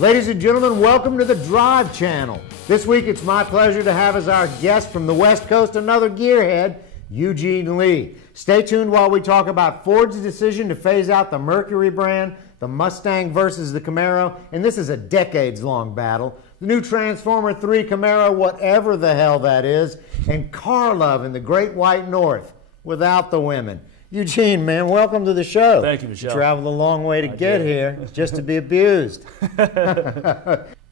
Ladies and gentlemen, welcome to the Drive Channel. This week it's my pleasure to have as our guest from the West Coast another gearhead, Eugene Lee. Stay tuned while we talk about Ford's decision to phase out the Mercury brand, the Mustang versus the Camaro, and this is a decades-long battle. The new Transformer 3 Camaro, whatever the hell that is, and car love in the Great White North without the women. Eugene, man, welcome to the show. Thank you, Michelle. You traveled a long way to get here just to be abused.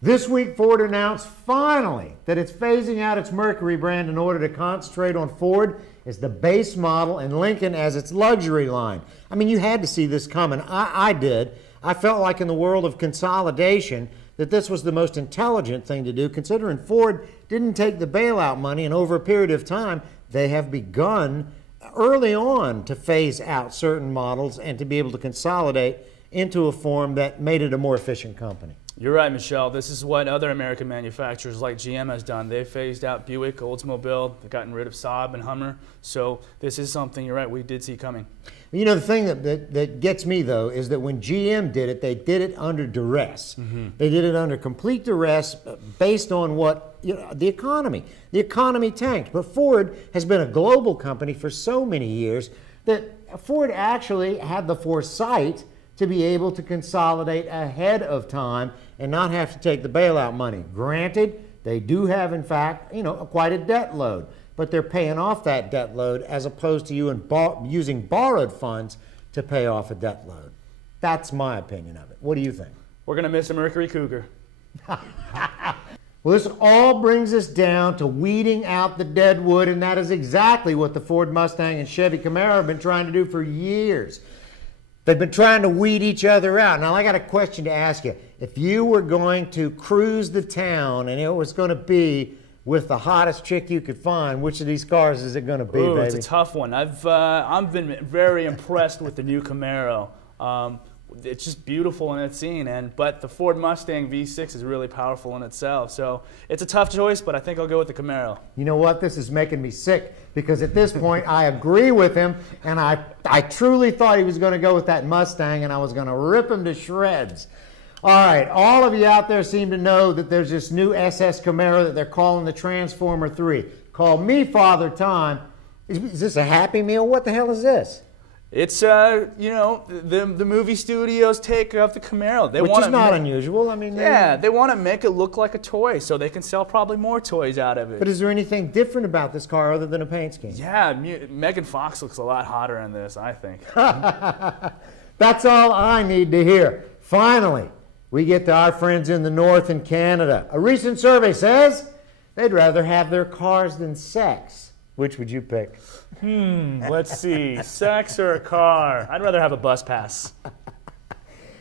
This week, Ford announced finally that it's phasing out its Mercury brand in order to concentrate on Ford as the base model and Lincoln as its luxury line. I mean, you had to see this coming. I did. I felt like in the world of consolidation that this was the most intelligent thing to do, considering Ford didn't take the bailout money, and over a period of time, they have begun early on to phase out certain models and to be able to consolidate into a form that made it a more efficient company. You're right, Michelle. This is what other American manufacturers like GM has done. They've phased out Buick, Oldsmobile, they've gotten rid of Saab and Hummer. So this is something, you're right, we did see coming. You know, the thing that gets me, though, is that when GM did it, they did it under duress. They did it under complete duress based on what, the economy. The economy tanked. But Ford has been a global company for so many years that Ford actually had the foresight to be able to consolidate ahead of time and not have to take the bailout money. Granted, they do have, in fact, quite a debt load, but they're paying off that debt load as opposed to using borrowed funds to pay off a debt load. That's my opinion of it. What do you think? We're going to miss a Mercury Cougar. Well, this all brings us down to weeding out the dead wood, and that is exactly what the Ford Mustang and Chevy Camaro have been trying to do for years. They've been trying to weed each other out. Now, I got a question to ask you. If you were going to cruise the town and it was going to be with the hottest chick you could find, which of these cars is it going to be, baby? It's a tough one. I've been very impressed with the new Camaro. It's just beautiful in its scene, but the Ford Mustang V6 is really powerful in itself. So it's a tough choice, but I think I'll go with the Camaro. You know what? This is making me sick because at this point I agree with him, and I truly thought he was going to go with that Mustang, and I was going to rip him to shreds. All right, all of you out there seem to know that there's this new SS Camaro that they're calling the Transformer 3. Call me Father Time. Is this a Happy Meal? What the hell is this? It's, the movie studio's take of the Camaro. Which is not unusual. I mean, they want to make it look like a toy so they can sell probably more toys out of it. But is there anything different about this car other than a paint scheme? Yeah, Megan Fox looks a lot hotter in this, I think. That's all I need to hear. Finally, we get to our friends in the North and Canada. A recent survey says they'd rather have their cars than sex. Which would you pick? Let's see. Sex or a car? I'd rather have a bus pass.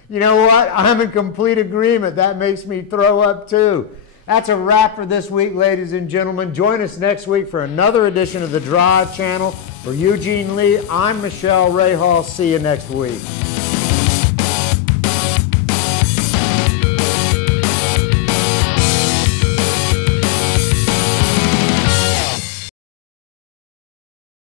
You know what? I'm in complete agreement. That makes me throw up too. That's a wrap for this week, ladies and gentlemen. Join us next week for another edition of the Drive Channel. For Eugene Lee, I'm Michele Rahal. See you next week.